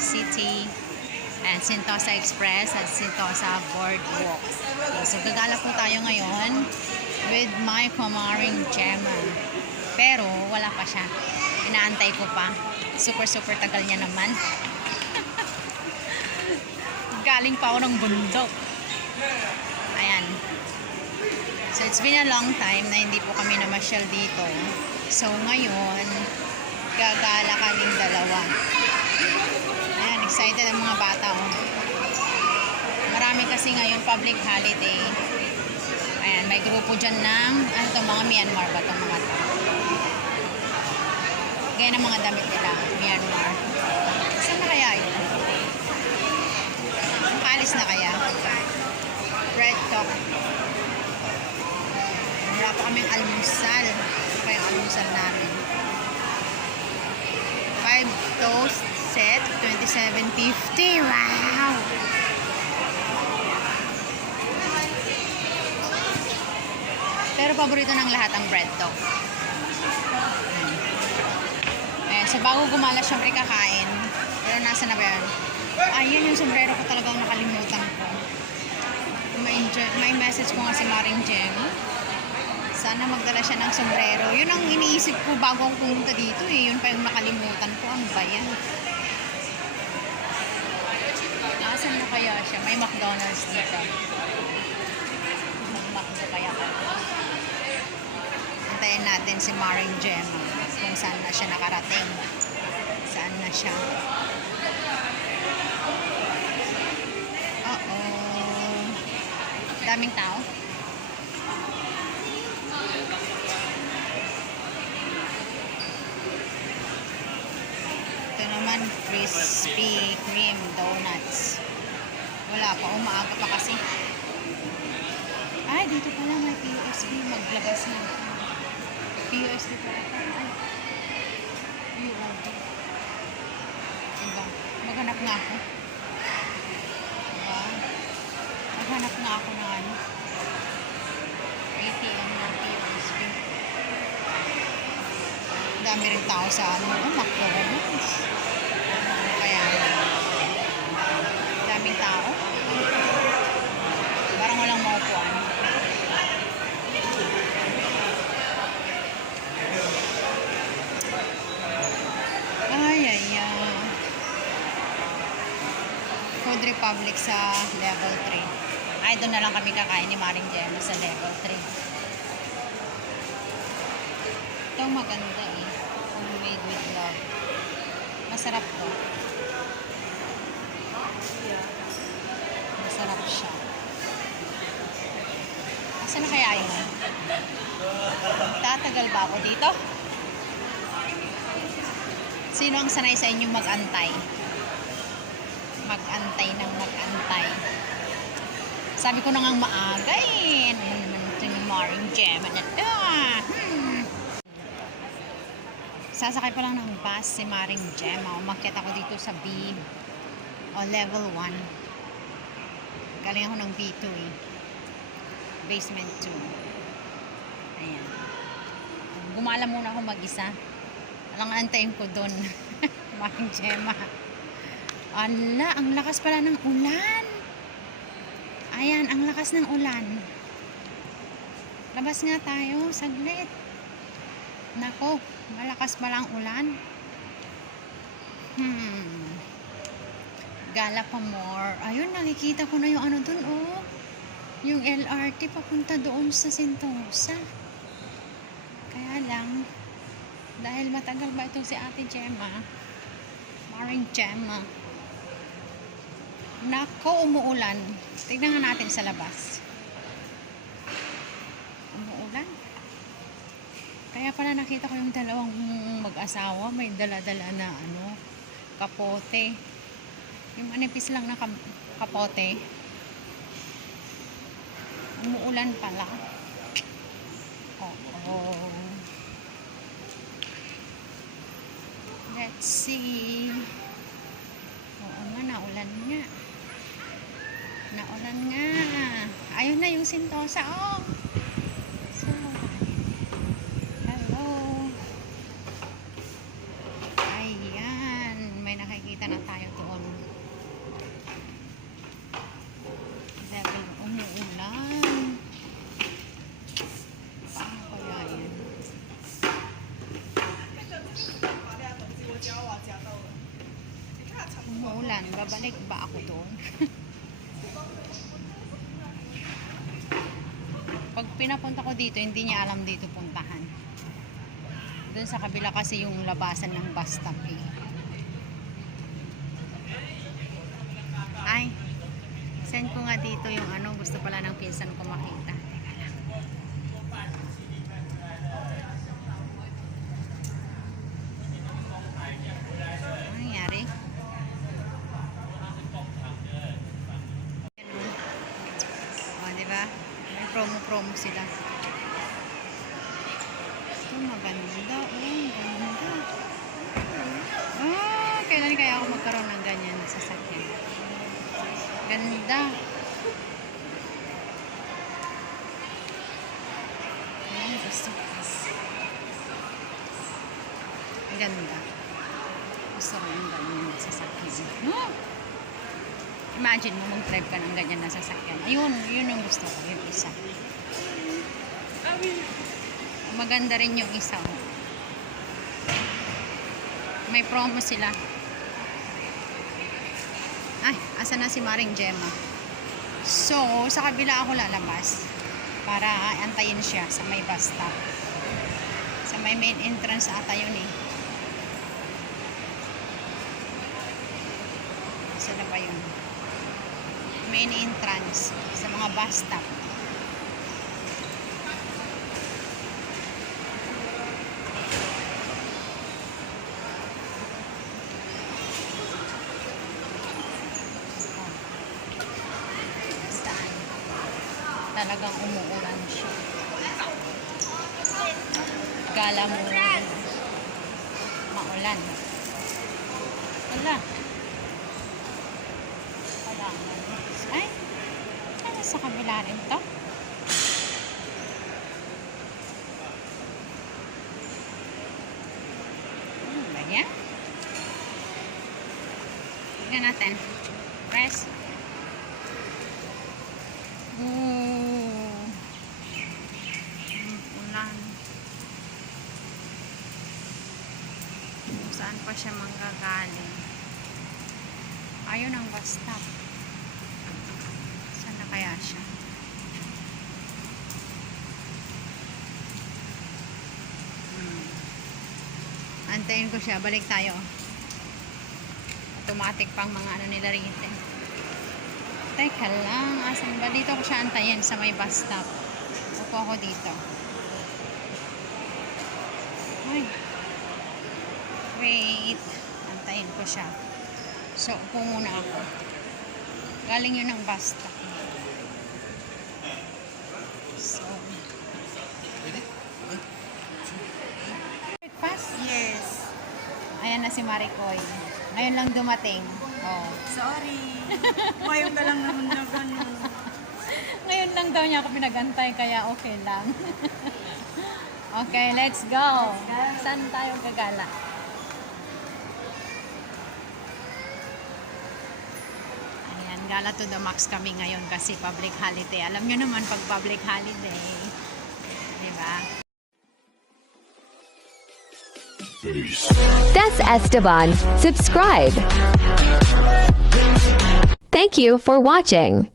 City and Sentosa Express at Sentosa Boardwalk. Okay, so gagala po tayo ngayon with my kumaring Gemma. Pero wala pa siya. Inaantay ko pa. Super tagal niya naman. Galing pa ako ng bundok. Ayan. So it's been a long time na hindi po kami namasyal dito. So ngayon, gagala kaming dalawa. Ayan, excited ang mga bata. Oh. Marami kasi ngayon public holiday. Ayan, may grupo dyan ng, ano to, mga Myanmar ba itong mga to? Gaya ng mga damit nila, Myanmar. Saan na kaya yun? Alis na kaya? Red Talk. Wala pa kaming almusal. Ano kaya ang almusal namin? 5 toast set, 27.50. Wow! Pero paborito ng lahat ang bread talk. Ayan, so bago gumala, syempre kakain. Pero nasa na ba yan? Ayan yung sombrero ko, talagang nakalimutan ko. May message ko nga si Maring Jem. Sana magdala siya ng sombrero. Yun ang iniisip ko bago ako pumunta dito eh. Yun pa yung nakalimutan ko. Ano ba yan? Asan na kaya siya? May McDonald's dito. Mag-McDo kaya ko. Antayin natin si Maring Jem. Kung saan na siya nakarating. Saan na siya. Daming tao. Ito naman, Krispy Kreme donuts. Wala pa, umaaga pa kasi. Ay, dito pala may POSB. Maglabas na. POSB pala. Ay. UOB. Diba? Maghanap nga ako. Diba? Maghanap nga ako ng ano. ATM ng POSB. Dami rin tao sa ano. McDonald's. Kaya, daming tao. Parang walang maupuan. Food Republic sa level 3. Ay, doon na lang kami kakain ni Maring Gemma sa level 3. Ito maganda eh. Homemade with love. Masarap to. Masarap siya. Saan na kaya yun? Tatagal ba ako dito? Sino ang sanay sa inyong mag-antay? Mag-antay ng mag-antay. Sabi ko na nga maaga eh. Ano naman ito ni Maring Gemma na ito. Sasakay pa lang ng bus si Maring Gemma. Umakyat ako dito sa B o level 1. Galing ako ng B2 eh. Basement 2. Ayan. Gumala muna ako mag-isa. Alang antayin ko doon. Maring Gemma. Ala, ang lakas pala ng ulan. Ayan, ang lakas ng ulan. Labas nga tayo, saglit. Nako, malakas pala ang ulan. Gala pa more. Ayun, nakikita ko na yung ano dun, oh. Yung LRT papunta doon sa Sentosa. Kaya lang, dahil matagal ba itong si Ate Gemma, Maring Gemma. Nako, umuulan. Tignan nga natin sa labas. Umuulan. Kaya pala nakita ko yung dalawang mag-asawa. May dala-dala na ano, kapote. Yung manipis lang na kapote. Umuulan pala. Oh. Let's see. Oo nga, naulan nga. Naulan nga. Ayun na yung Sentosa. Oh. So, hello. Ayan. May nakikita na tayo doon. Umuulan, babalik ba ako doon? Pag pinapunta ko dito, hindi niya alam dito puntahan. Doon sa kabila kasi yung labasan ng bus stop eh. Ay, send ko nga dito yung ano, gusto pala ng pinsan ko makita. Teka lang. Ano nangyari? O, diba? May promo-promo sila. Ito maganda. Oh, maganda. Oh, kailan kaya ako magkaroon ng ganyan sa sasakyan? Ganda. Ayan, gusto ko. Ganda. Gusto ko yung ganyan na sasakyan. No? Imagine mo mag-drive ka ng ganyan na sasakyan. Ayun, yun yung gusto ko. Yung isa. Maganda rin yung isa. Oh. May promo sila. Ay, asa na si Maring Gemma? So, sa kabila ako lalabas para antayin siya sa may bus stop. Sa may main entrance ata yun eh. Saan ba yun? Main entrance sa mga bus stop. Saan? Talagang umuulan siya. Gala mo maulan. Wala. Ay, ano sa kabila rin to? Ano ba yan? Tignan natin. Press. Ulan. Saan pa siya manggagaling? Ayun ang bus stop. Saan na kaya siya? Antayin ko siya. Balik tayo. Automatic pang mga ano nila rito. Teka lang. Asan ba? Dito ko siya antayin sa may bus stop. Upo ako dito. Ay. Wait. Antayin ko siya. So, upo muna ako. Galing yun ng bus stop. So, breakfast? Yes. Ayan na si Maricoy. Ngayon lang dumating. Oh. Sorry. Ngayon ka lang naman na gano'n. Ngayon lang daw niya ako pinagantay, kaya okay lang. Okay, let's go. Saan tayo gagala? Ayan, gala to the max kami ngayon kasi public holiday. Alam nyo naman pag public holiday. Diba? That's Esteban. Subscribe. Thank you for watching.